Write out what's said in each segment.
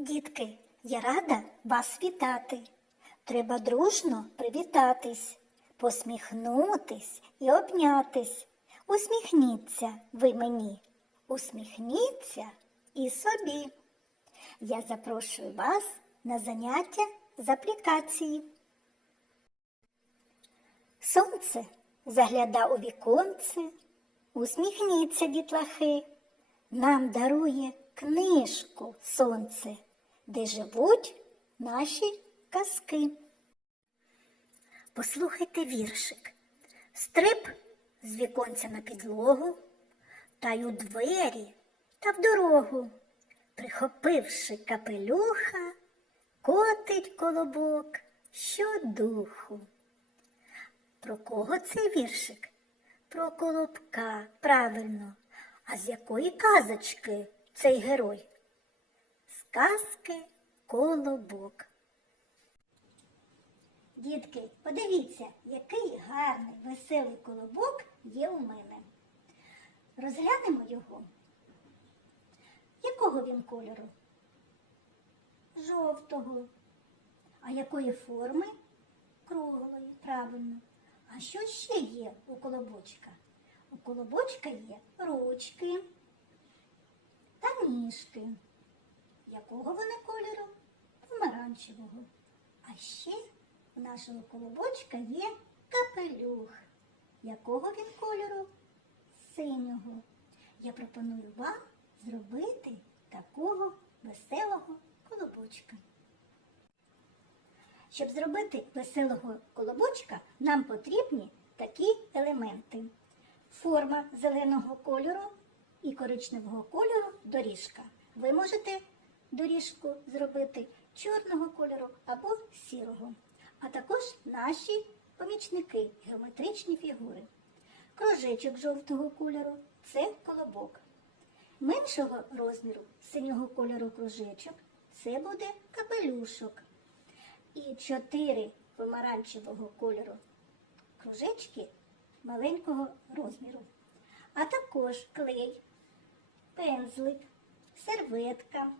Дітки, я рада вас вітати. Треба дружно привітатись, посміхнутись і обнятись. Усміхніться ви мені, усміхніться і собі. Я запрошую вас на заняття з аплікації. Сонце загляда у віконце, усміхніться, дітлахи, нам дарує книжку сонце, де живуть наші казки. Послухайте віршик. Стрип з віконця на підлогу, та й у двері та в дорогу, прихопивши капелюха, котить колобок щодуху. Про кого цей віршик? Про колобка, правильно. А з якої казочки цей герой? Казки колобок. Дітки, подивіться, який гарний веселий колобок є у мене. Розглянемо його. Якого він кольору? Жовтого. А якої форми? Круглої, правильно. А що ще є у колобочка? У колобочка є ручки та ніжки. Якого вони кольору? Помаранчевого. А ще у нашого колобочка є капелюх. Якого він кольору? Синього. Я пропоную вам зробити такого веселого колобочка. Щоб зробити веселого колобочка, нам потрібні такі елементи: форма зеленого кольору і коричневого кольору доріжка. Ви можете доріжку зробити чорного кольору або сірого, а також наші помічники, геометричні фігури. Кружечок жовтого кольору це колобок. Меншого розміру синього кольору кружечок це буде капелюшок і чотири помаранчевого кольору кружечки маленького розміру, а також клей, пензлик, серветка,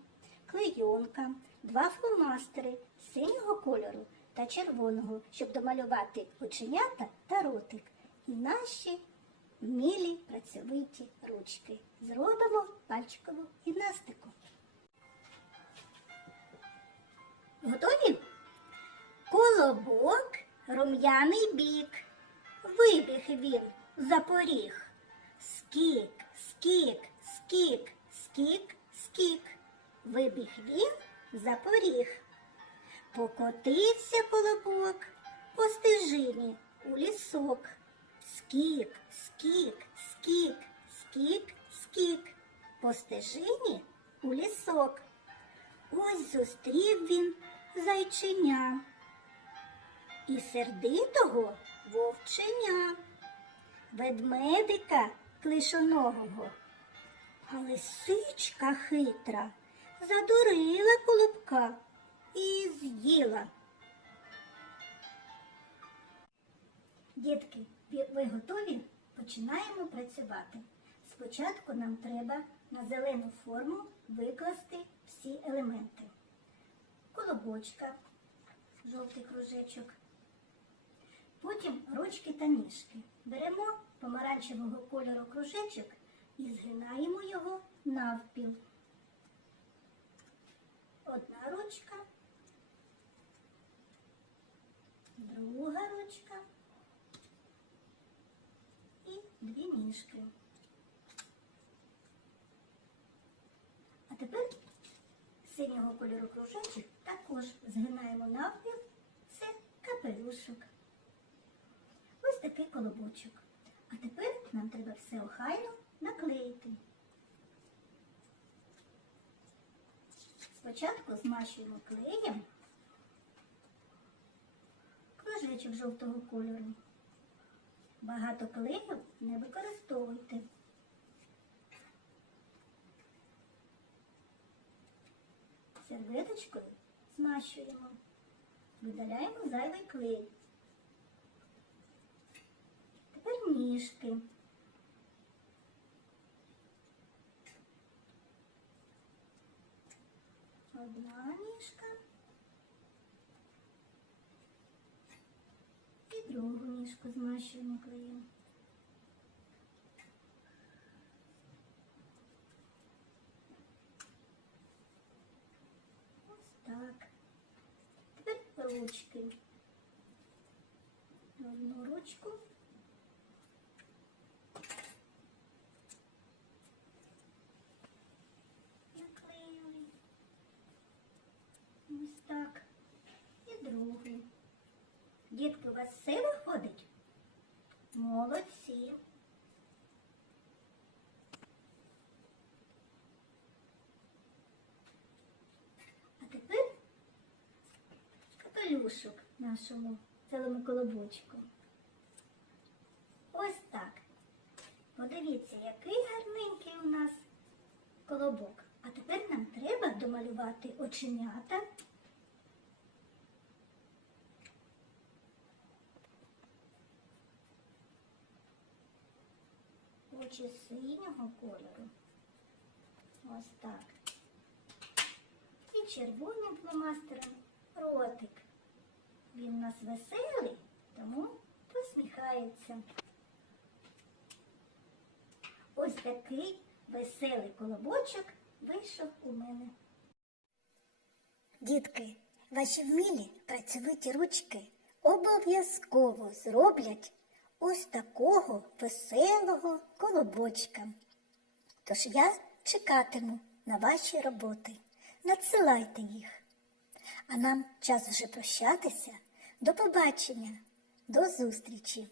клейонка, два фломастери синього кольору та червоного, щоб домалювати оченята та ротик. І наші вмілі працьовиті ручки. Зробимо пальчикову гімнастику. Готові? Колобок, рум'яний бік. Вибіг він за поріг. Скік, скік, скік, скік, скік. Вибіг він за поріг. Покотився колобок по стежині у лісок. Скік, скік, скік, скік, скік. По стежині у лісок. Ось зустрів він зайчиня і сердитого вовченя, ведмедика клишоногого. А лисичка хитра задурила колобка і з'їла. Дітки, ви готові? Починаємо працювати. Спочатку нам треба на зелену форму викласти всі елементи. Колобочка, жовтий кружечок. Потім ручки та ніжки. Беремо помаранчевого кольору кружечок і згинаємо його навпіл. Одна ручка, друга ручка і дві ніжки. А тепер синього кольору кружечок також згинаємо навпіл. Це капелюшок. Ось такий колобочок. А тепер нам треба все охайно наклеїти. Спочатку змащуємо клеєм кружечок жовтого кольору. Багато клею не використовуйте. Серветочкою змащуємо, видаляємо зайвий клей. Тепер ніжки. Одна ніжка. І другу ніжку змащуємо клеєм. Ось так. Тепер ручки. Одну ручку. Наклеїли. Ось так. І другу. Дітки, у вас все виходить? Молодці. А тепер капелюшок нашому цілому колобочку. Ось так. Подивіться, який гарненький у нас колобок. А тепер нам треба домалювати оченята. Очі синього кольору. Ось так. І червоним фломастером ротик. Він у нас веселий, тому посміхається. Ось такий веселий колобочок вийшов у мене. Дітки, ваші вмілі працьовиті ручки обов'язково зроблять ось такого веселого колобочка. Тож я чекатиму на ваші роботи. Надсилайте їх. А нам час вже прощатися. До побачення, до зустрічі!